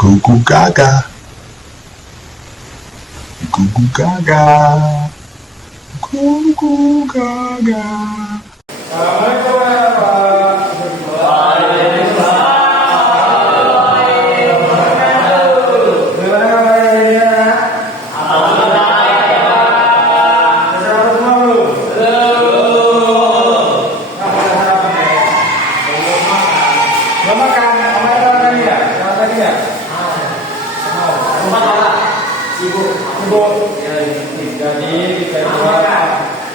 Gugu gaga, gugu gaga, gugu gaga. Jadi kita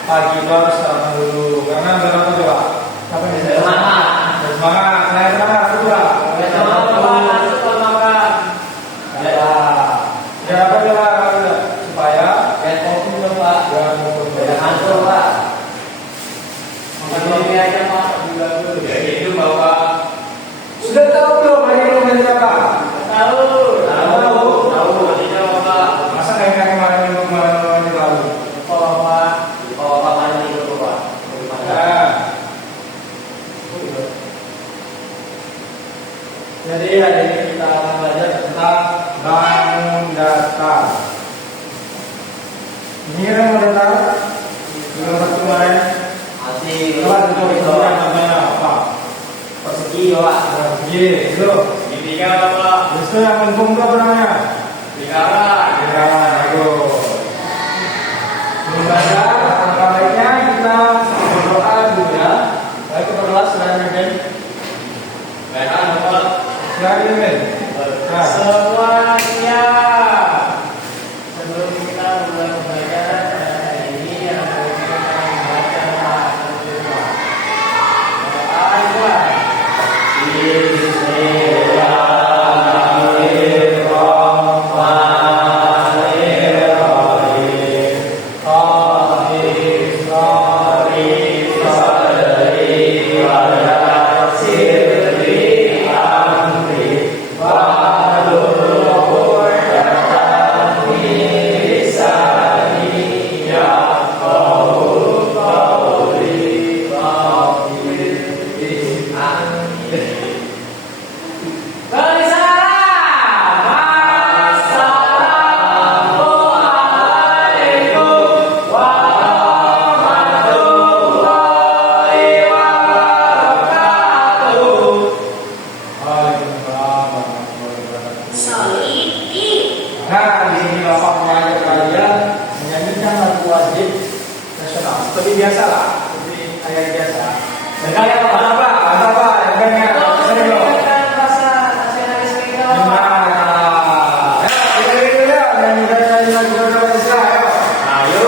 pagi itu harus sarapan dulu karena berapa coba? Apa yang saya semangat, saya semangat juga. Saya semangat. Ya apa coba supaya kayak kopi dulu Pak. Jangan ngantuk Pak. Makan kopi aja Pak. Jadi itu bahwa sudah tahu belum hari ini berapa? Tahu. Masa kayak kemarin lalu. Jadi hari ini kita akan belajar tentang bangun datar. Ini kan mau datar? Belum satu kemarin. Masih. Coba itu namanya apa? Persegi Pak. Persegi, itu. Segitiga Pak. Itu yang mengungkung itu apa namanya? Lingkaran. Lingkaran, bagus. Sebelum belajar, alangkah baiknya kita berdoa dulu ya. Baik, kita berdoa selain mungkin. Baiklah Bapak. Selain mungkin. Semuanya. Sebelum kita mulai belajar hari ini yang kita membaca Al-Quran. Seperti biasa lah, seperti ayat biasa. Dan kalian apa? Yang kalian rasa nasionalis kita apa? Ayo.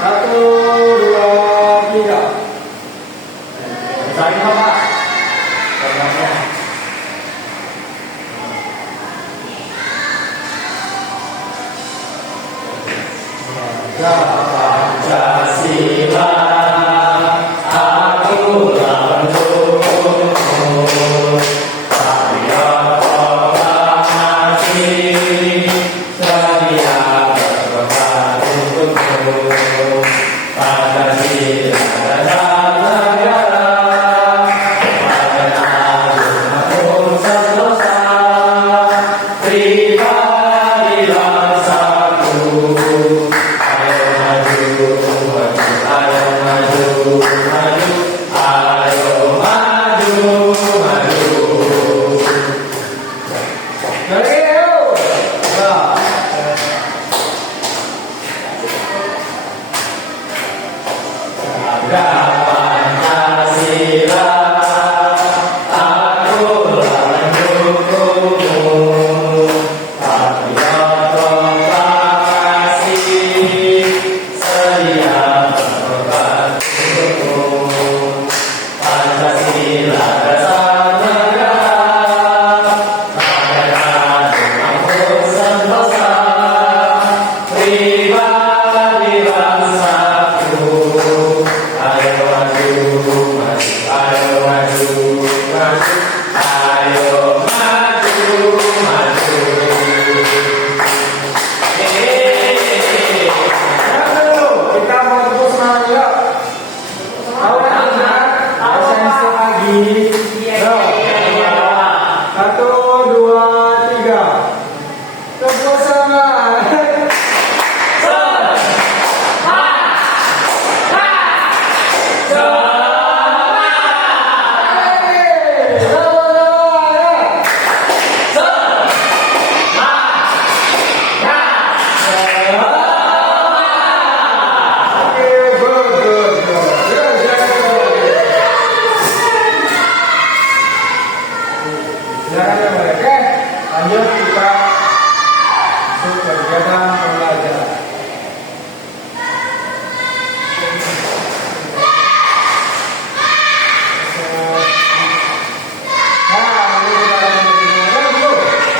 1, 2, 3. Cari apa? Pancasila. Silakan ya Mbak. Oke, lanjut kita masuk ke kegiatan pembelajaran.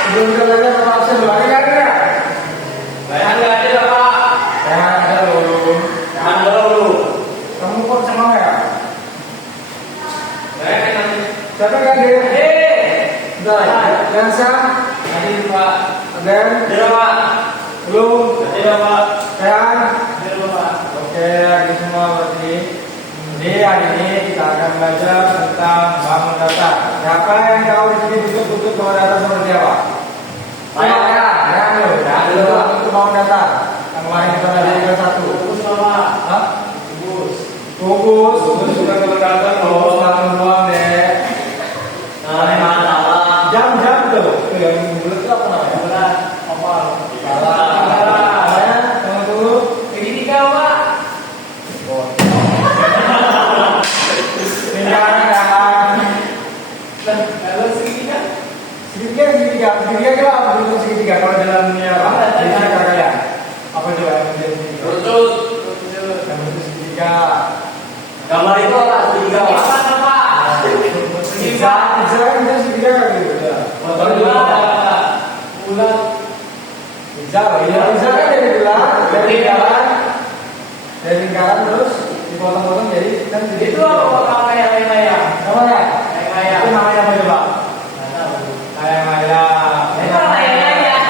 Sebelum kita belajar sama absen dulu, ada nggak ada? Saya nggak ada Pak. Ya, ada dulu. Jangan dulu. Kamu kok sama ya? Saya kan Siapa yang ada? Udah, Yansa, nanti Pak. Aden, Tidak Pak. belum, Tidak Pak. Sean. Tidak Pak. Oke, lagi semua berarti. Jadi hari ini kita akan belajar tentang bangun data. Siapa yang tahu di sini bentuk-bentuk bangun data seperti apa? Saya. Ya, bentuk bangun data. Yang kemarin kita belajar tinggal satu. Fokus Pak. Hah? Fokus. Fokus juga kelihatan loh, langsung doang deh. Jam-jam tuh, yang bulat itu apa namanya? Bulan apa? Namanya, tunggu dulu. Segitiga Pak. Kalau segitiga. Segitiga apa bentuk segitiga? Kalau dalam dunia apa? Jadi kalian apa coba yang menjadi segitiga? Terus. Yang bentuk segitiga. Gambar itu apa? Segitiga Pak. Pizza kan bisa segitiga gitu ya. Bulan. Pizza kan dari bulan, dari lingkaran terus dipotong-potong jadi kan Itu apa kayak layang-layang? apa ya? Layang-layang. Itu namanya apa coba? Nggak tahu. Layang-layang. Itu layang-layang.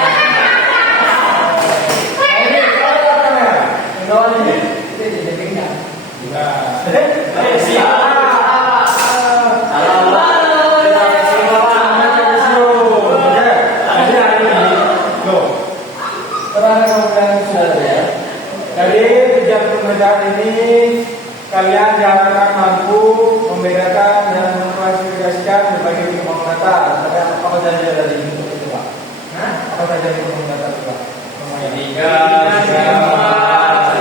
Ini kalau apa namanya? Yang bawah ini. Itu jadinya. Siap. Dari jam pembelajaran ini kalian diharapkan mampu membedakan dan mengklasifikasikan berbagai bentuk data. Apa saja dari bentuk itu Pak? Apa saja dari bentuk data itu Pak? Tiga,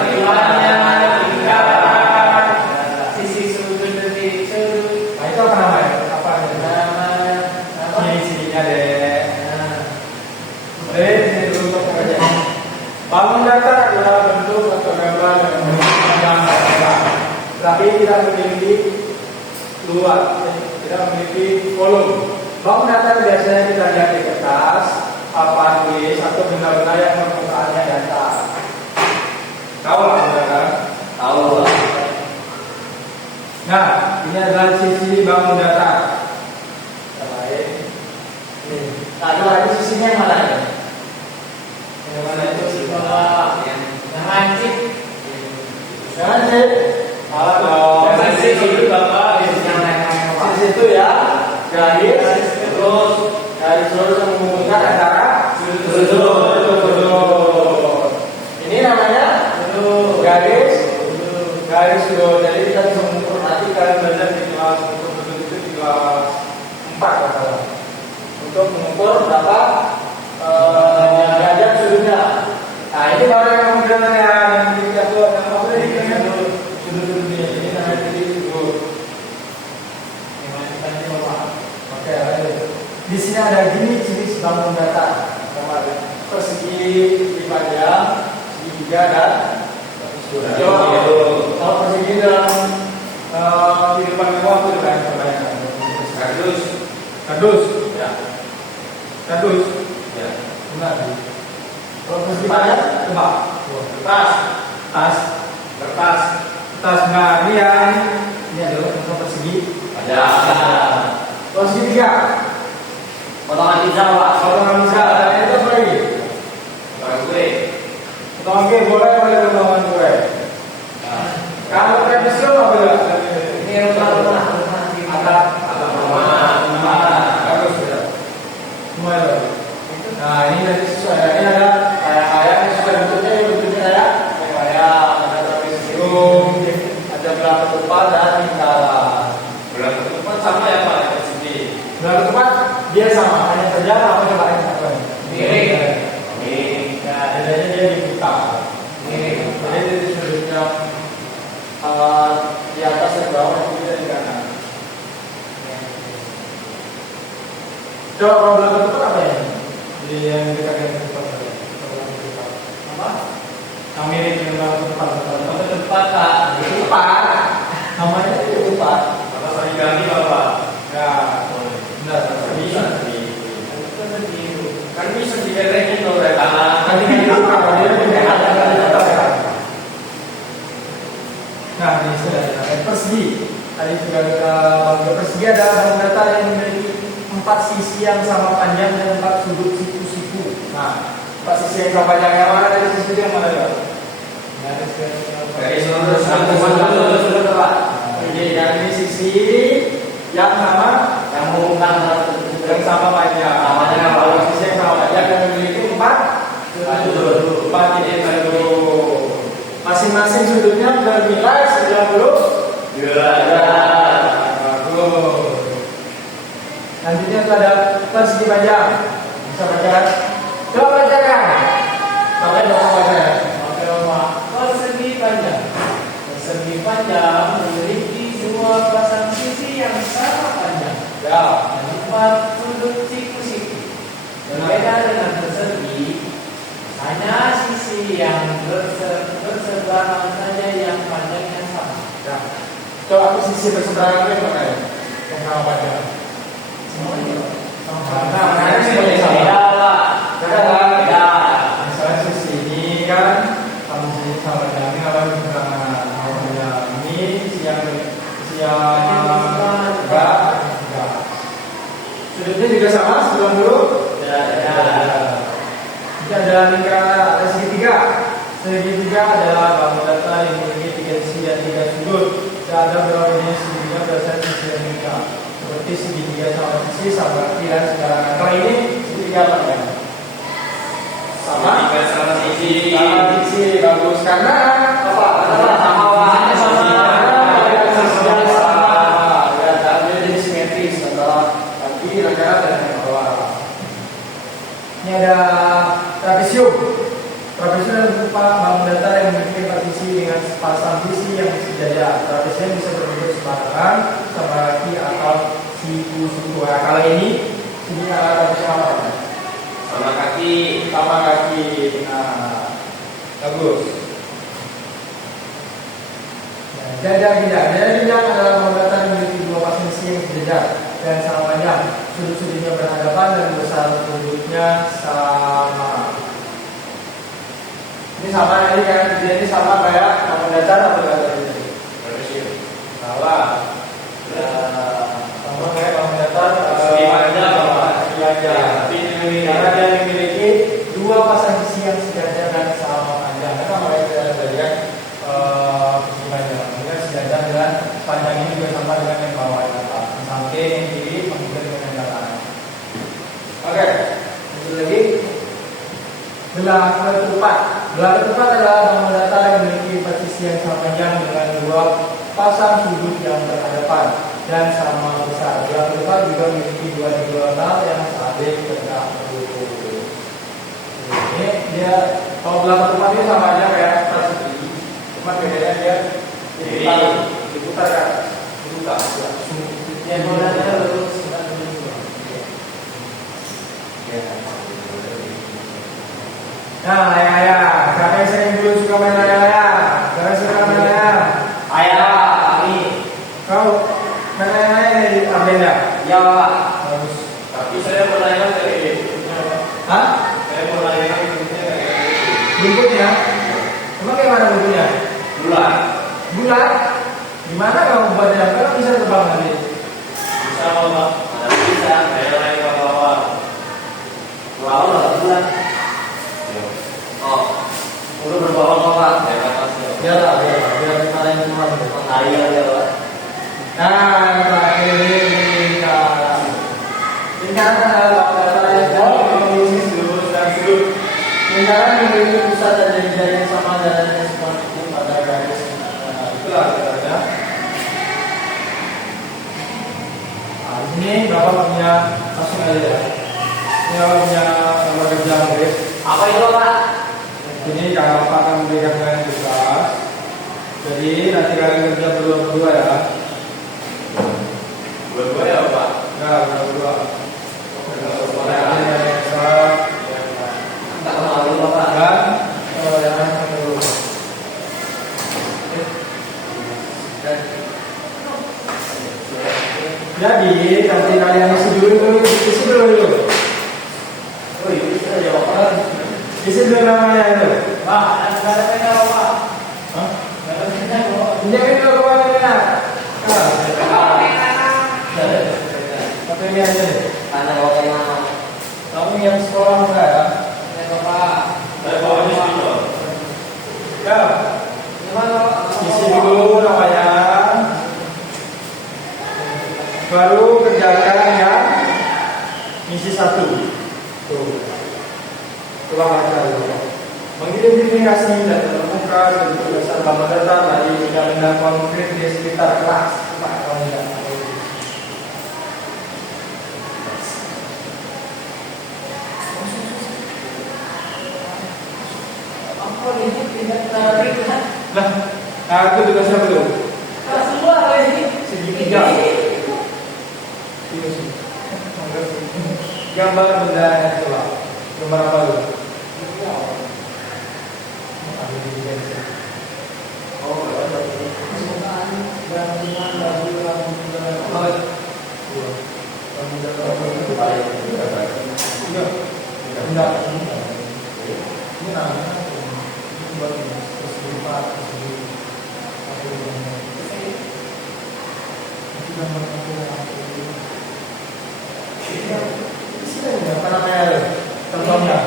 semuanya, lingkaran, sisi sudut detik sudut. Nah itu apa namanya? Apa Namanya apa? Ciri-cirinya deh. Ini dulu untuk pengajian. Bangun data adalah bentuk atau gambar yang menggunakan data. Tapi tidak memiliki luar, tidak memiliki kolom. Bangun data biasanya kita lihat di kertas, papan tulis atau benda-benda yang permukaannya data. Tahu lah kan? Tahu. Nah, ini adalah ciri bangun data. Tadi lagi sisinya yang mana ya? Yang mana itu? Yang lancip. Lanjut. Salah dong. Sisi itu Bapak, Sisi itu ya, garis terus yang menghubungkan antara sudut. Ini namanya garis sudut. Jadi kita bisa mengukur, nanti kalian belajar di kelas untuk sudut itu di kelas 4 kalau untuk mengukur berapa derajat sudutnya. Nah ini baru yang kemudian yang kita tuh yang apa sih sudut-sudutnya. Ini namanya titik sudut. Oke, lanjut. Di sini ada gini ciri bangun data, sama ada persegi 5 jam, segitiga dan kalau persegi dalam kehidupan mewah itu juga yang terbanyak. Kardus, Ya. kardus, Ya. benar. Kalau persegi banyak, coba. Tas, nah ini adalah bentuk persegi. Ada. Kalau segitiga, Potongan pizza Pak. potongan bisa, itu apa lagi? Potongan kue. Potongan kue boleh potongan kue. Kalau tradisional apa ya? Ini rumah. Atap rumah. Bagus ya. Semua itu. Nah ini dari sesuai. Ini ada kayak sesuai bentuknya kayak ada trapesium, ada belah ketupat dan lingkaran. Bulan ketupat sama ya Pak di sini. Belah ketupat dia sama, hanya saja apa coba yang satu. Miring. Nah, bedanya dia dibuka. Miring. Jadi dari sudutnya di atas dan bawah itu tidak di kanan. Coba kalau belakang tepat apa ya? Jadi yang dekat yang tepat tadi. Apa? Yang mirip dengan belakang tepat. Kalau tempat tak Tepat. Namanya itu tepat. apa sorry kami bapak. Ya, benar. Bisa sih. Kan bisa dikerek itu ya kan. Tadi kan itu kalau dia nah, ini sudah ada persegi. Tadi sudah kita bahas persegi ada bangun datar yang memiliki 4 sisi yang sama panjang dan 4 sudut siku-siku. Nah, 4 sisi yang sama panjang yang mana dari sisi yang mana ya? Dari seluruh sudut Pak. Jadi yang ini sisi yang sama Yang menghubungkan yang sama panjang. Namanya apa? Sisi yang sama panjang yang memiliki 4 sudut. 4 titik sudut. Masing-masing sudutnya bernilai 90 derajat. Bagus. Selanjutnya itu ada persegi panjang. Bisa baca? Coba bacakan. Sampai dong baca ya. Oke, Pak. Persegi panjang. Persegi panjang memiliki dua pasang sisi yang sama panjang Ya. dan 4 sudut siku-siku. Berbeda dengan persegi, hanya sisi yang berseberangan saja yang panjangnya sama. Ya. Coba aku sisi berseberangan itu mana ya? Yang sama panjang. Semuanya. Nah, mana sih boleh sama? Beda, Pak. Beda kan? Beda. Misalnya sisi ini kan sama sisi sama panjangnya apa berseberangan? Sama panjang. Ini sisi yang enggak. Sudutnya juga sama 90. Ya. Ini ada lingkaran ada segitiga. Segitiga adalah bangun datar yang memiliki 3 sisi dan 3 sudut. Dan ada berapa jenis segitiga berdasarkan sisi dan lingkar. Seperti segitiga sama sisi, sama arti dan sekarang. Kalau ini segitiga apa ya? Sama. Sama sisi. Sama sisi bagus karena apa? Karena Sama, Pak. sama. Sama. Ya, tapi jadi simetris antara kaki, lingkaran dan yang bawah. Ini ada trapesium. Trapesium adalah berupa bangun datar yang memiliki 4 sisi dengan sepasang sisi yang sejajar. Trapesium bisa berbentuk sembarangan, sama kaki atau siku-siku. Nah, kalau ini trapesium apa? Sama kaki. Sama kaki. Nah, bagus. Jajar bidang adalah bangun datar yang memiliki 2 pasang sisi yang sejajar dan sama panjang. Sudut-sudutnya berhadapan dan besar sudutnya sama. Ini sama ini kan, ini sama kayak bangun datar atau enggak ini? Salah. Ya, sama kayak bangun datar. Segi panjang, Pak. Segi panjang. Karena dia memiliki 2 pasang sisi yang sejajar dan sama panjang. Karena mereka ada tadi kan sisi panjang. Kemudian sejajar dan panjangnya juga sama dengan yang bawah yang atas. Yang samping, yang kiri, menghubungkan dengan yang kanan. Oke, lanjut lagi. Belah ketupat. Belah ketupat adalah bangun datar yang memiliki 4 sisi yang sama panjang dengan 2 pasang sudut yang berhadapan dan sama besar. Belah ketupat juga memiliki 2 diagonal yang saling tegak lurus. Ini dia kalau belah ketupat ini sama aja kayak persegi, cuma bedanya dia diputar kan? Diputar. Diagonalnya lurus. Nah, layang-layang. Siapa yang sering dulu suka main layang-layang? Siapa yang suka main layang? Ayah, ini. Kau main layang-layang dari Arlenda? Ya, Pak. Bagus. Tapi saya mau nanya dari Hah? saya mau nanya dari Bentuknya? Emang kayak mana bentuknya? bulan. Bulat? Gimana kamu buatnya? Kan bisa terbang nanti. Bisa, Pak. Ada bisa. Saya nanya ke Bapak. Lalu lah bulan. Oh, udah berbohong, Pak. Saya atasnya. Biar kita yang cuma Ayah ya, Pak. Nah, yang terakhir ini lingkaran. Lingkaran adalah datar yang memiliki sudut dan sudut. Lingkaran memiliki pusat dan jari-jari yang sama dan yang seperti pada garis. Nah, itulah kira-kira. Nah, di sini Bapak punya langsung aja ya. Ini Bapak punya nomor kerja murid. Apa itu, Pak? Ini kalau Bapak akan memberikan kalian tugas. Jadi nanti kalian kerja berdua-berdua ya. Berdua ya, Pak. Ya, berdua-berdua. sudah namanya itu. Pak, ada pena Pak. Hah? Ada pena Pak. Pinjamin dulu ke mana pena? Pakai ini aja deh. Karena bawa pena. Kamu yang sekolah enggak ya? Ya Bapak. Saya bawa ini spidol. Ya. Gimana Pak? Isi dulu namanya. Baru kerjakan yang misi 1. Tuh. Coba baca dulu. Mengirim komunikasi dan menemukan dan tulisan lama datang dari benda-benda konkret di sekitar kelas. Pak, kamu tidak tahu. Apa ini tidak tarik kan? Nah, itu tugas siapa tuh? Semua ini. Segitiga. Gambar benda yang coba. Gambar apa tuh? Apa namanya? Contohnya.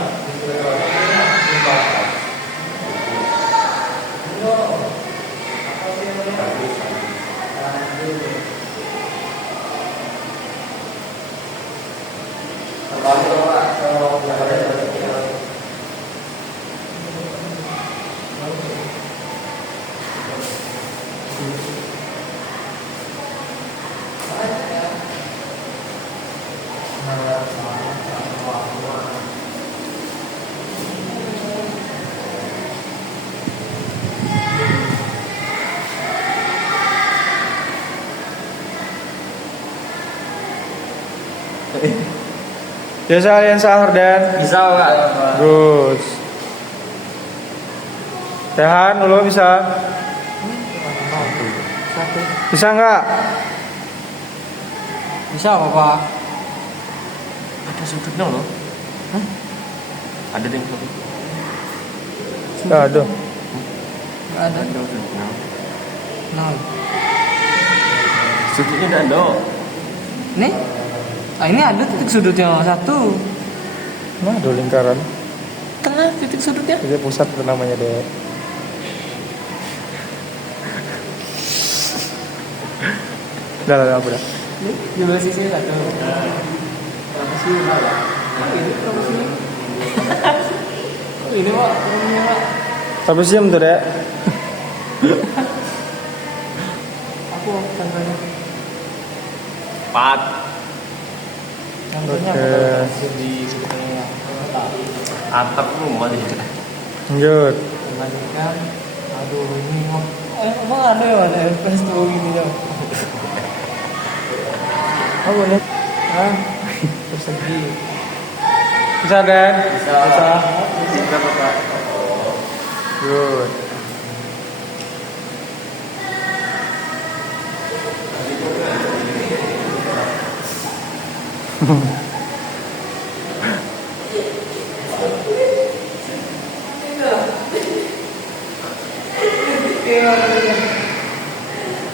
Biasa kalian sahur dan Bisa Pak. Gus. Sehan dulu bisa. Bisa nggak? Bisa Bapak. Ada sudutnya loh. Ada yang sudut. Nggak ada. Enggak ada. Nol. Sudutnya enggak ada. Nih? Ah, ini ada titik sudutnya 1. Nah, ada lingkaran. Tengah titik sudutnya. Itu pusat itu namanya deh. Udah lah, apa dah? Nih, di belah sisi 1. Berapa sih? Ini berapa sih? Ini Pak, ini Pak. Apa sih tuh dek? Aku tanggalnya. 4. Contohnya Oke. di sebetulnya Atap rumah nih. Lanjut. kembalikan. Aduh ini emang ada ya ada FPS tuh gini ya. Oh boleh. Persegi. Bisa dan? Bisa. Bisa Bapak. Good.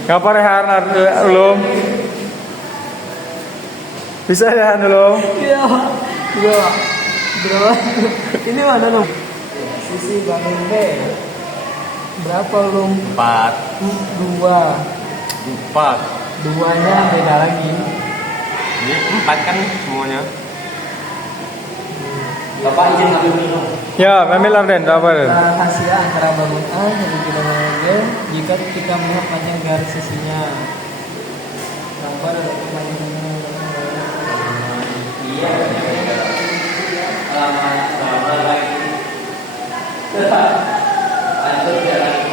Kapan Rehan belum? Bisa ya belum? Iya. Dua. Berapa? Ini mana dong? Sisi bangun B. Berapa lu? 4. 2. 4. Duanya beda lagi. Ini 4 kan semuanya. Bapak izin ngambil minum. Ya, ambil Arden, apa Arden? Rahasia antara bangun A dan bangun B jika ketika melihat panjang garis sisinya. Gambar ada panjangnya. Iya. Lama lagi. Lanjut ya lagi.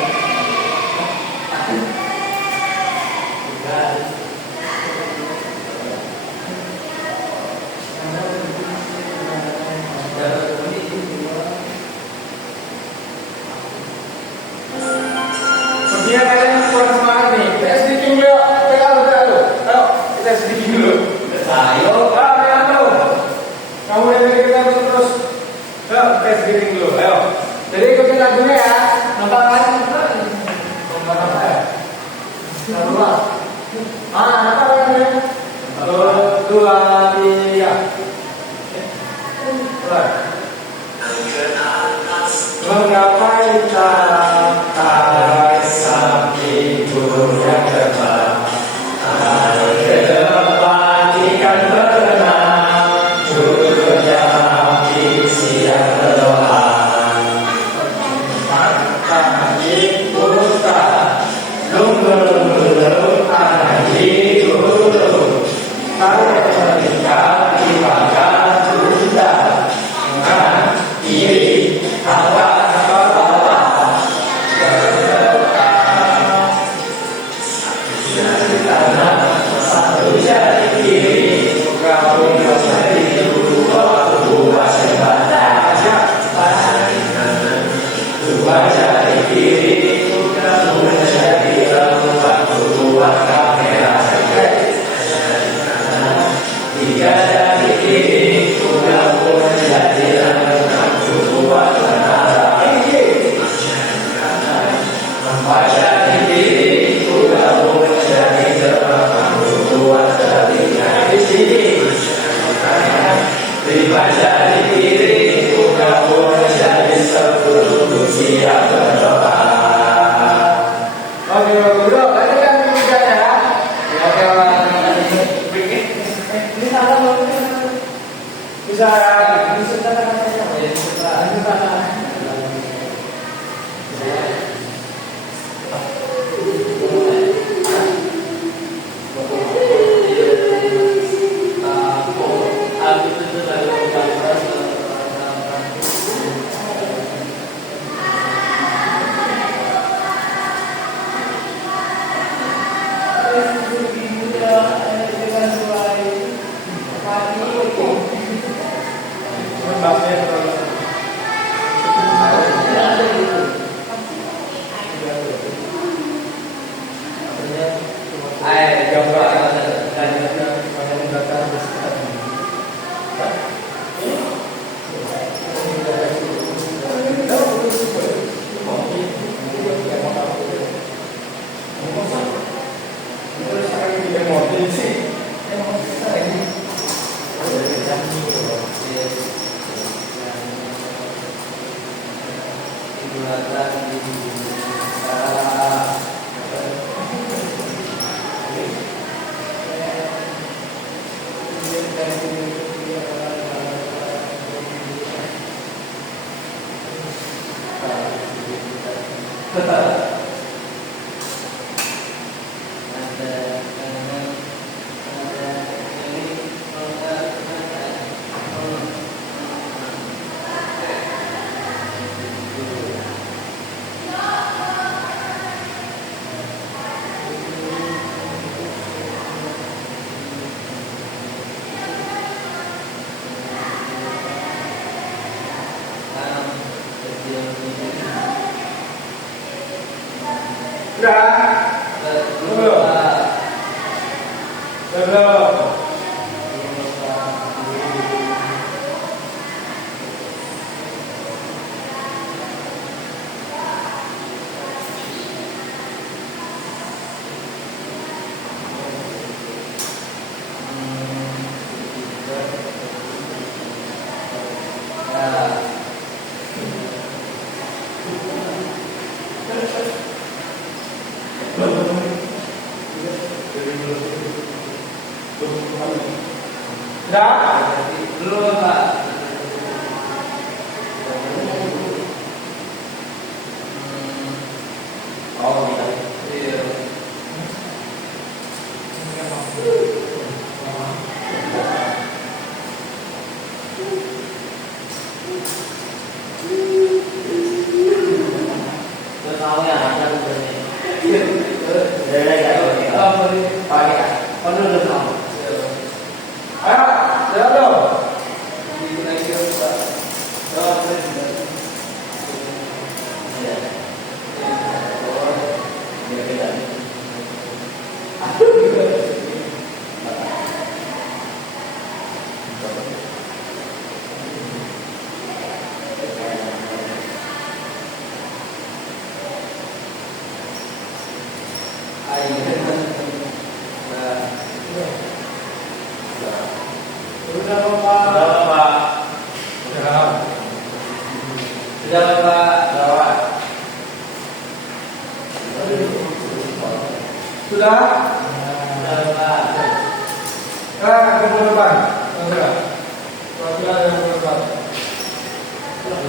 Dia kalian kurang semangat nih. PS bikin yuk. Ayo, kita Mengapa tak samping yang terbang? Hari ke depan ikan berenang, dunia api siang berdoa. Mata buta, lumba-lumba anak di hulu, tarik meninggal di bagan tunda, kanan kiri awak.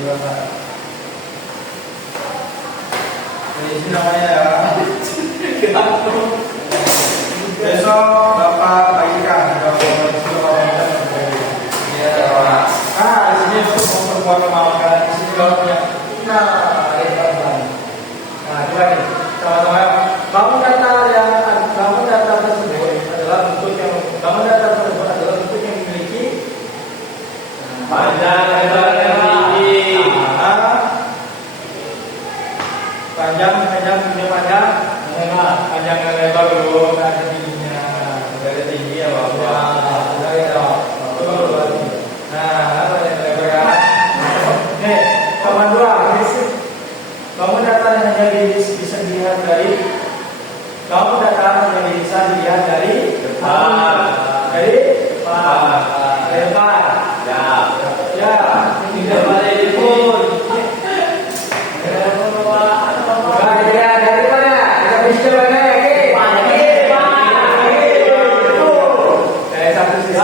Ini namanya ya. Kita besok Bapak bagikan ya, Pak. Di sini untuk memperkuat kemampuan di sini kalau punya. Nah, coba nih sama-sama. Bangun data tersebut adalah bentuk yang memiliki Panjang lebar yang tinggi. panjang dan lebar dulu, ada tingginya, ada tinggi ya Pak. Nah, apa yang lebar kan? Nih, nomor 2, bangun data yang hanya bisa dilihat dari Depan. dari depan. Ya, Tidak boleh dipun. dari mana? Kita bisa mana? Dari satu sisi.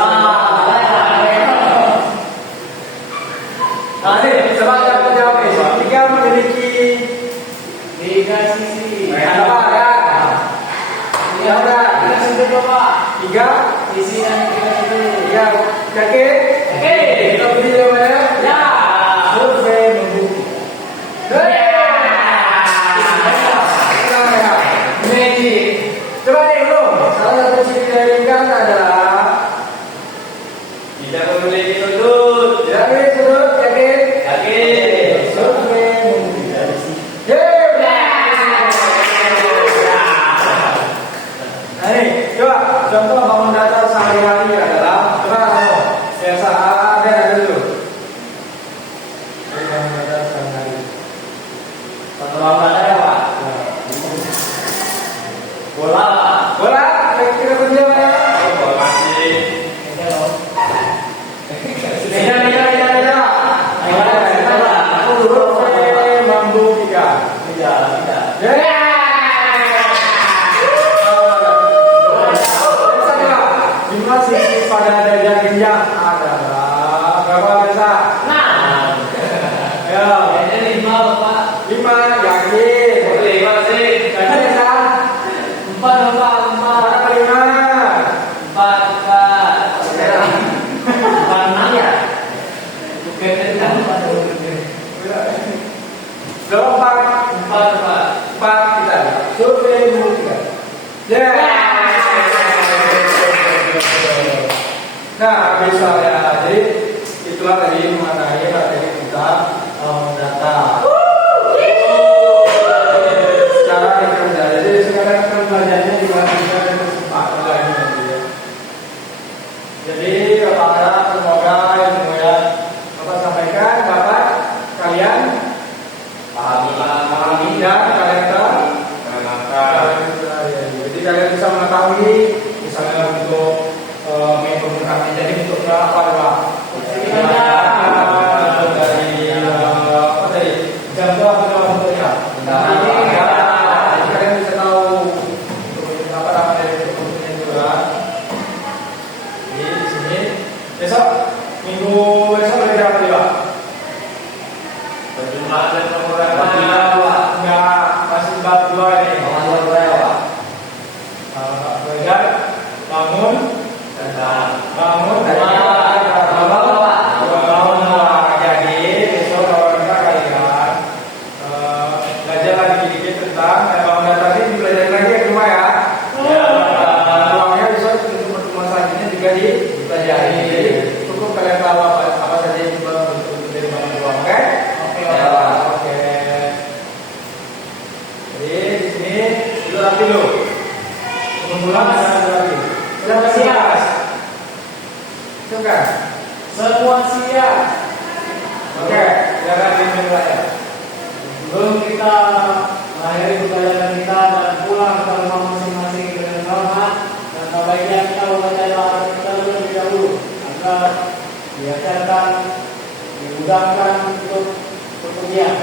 Nanti coba kita jawab. Tiga memiliki 3 sisi. apa ya? Tiga. Sisi yang 3 sisi. Ya, yakin? Kita pilih yang mana? Ya. Survei membuktikan. Magic. Coba nih bro, salah satu ciri dari lingkaran adalah Tidak memiliki sudut. dari sudut, yakin? Yakin. Survei membuktikan. Nah ini, coba contoh bangun data sehari-hari adalah coba kamu biasa ada dulu. Ini bangun data sehari-hari. Contoh apa Pak? Bola. Bola, kira-kira kunci mana? Bola sih. Beda. Aku dulu membuktikan. Tidak. Jumlah sisi pada dada genjang adalah berapa Desa? 6. Ya, Ini 5 Bapak. 5 yakin. 5 sih. Yakin Desa? 4 Bapak. 4 5. 4. 6 ya? Bukan dari kamu pada Berapa 4 Pak. 4 kita survei membuktikan. Ya. Nah, bisa ya. Jadi itulah tadi mengenai materi kita data. Secara kerja. Jadi sekarang kita belajarnya juga bisa ada kesempatan lagi nanti ya. Jadi Bapak semoga ilmu yang Bapak sampaikan dapat kalian pahami dan kalian tahu. Jadi kalian bisa mengetahui misalnya untuk main permukaan jadi bentuknya apa Pak? Dari apa tadi? Contoh apa bentuknya? Jadi kalian bisa tahu untuk apa nama dari bentuknya juga. Di sini besok minggu besok lagi apa Pak? Berjumlah dan pengurangan. Enggak, masih bab 2 ini. Belajar bangun jadi besok kalau kita kalian belajar lagi dikit tentang bangun data ini dipelajari lagi ya cuma ya. Ruangnya besok untuk pertemuan selanjutnya juga dipelajari. Jadi cukup kalian tahu apa saja yang bentuk dari bangun ruang, oke? Oke. Jadi di sini itu rapi dulu. Kemudian lagi. Sudah siap? Suka? Semua siap. Oke, silakan dimulai ya. Sebelum kita mengakhiri pembelajaran kita dan pulang ke rumah masing-masing dengan selamat, dan sebaiknya kita membaca doa kita terlebih dahulu agar diajarkan, dimudahkan untuk bepergian.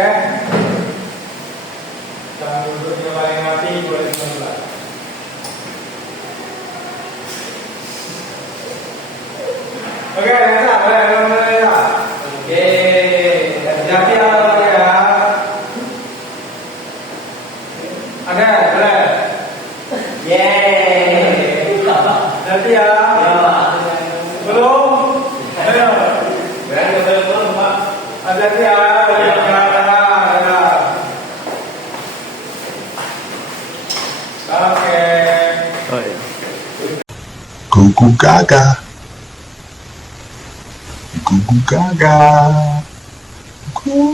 Oke. Jangan duduk yang paling mati 2019. Oke, Nesa, boleh ya. Oke, hati-hati ya. Oke, boleh. Yeay. Hati ya. Belum? Ayo. Hati-hati ya. Oke. Oh iya. Gugu gaga. Gugu gaga. Gugu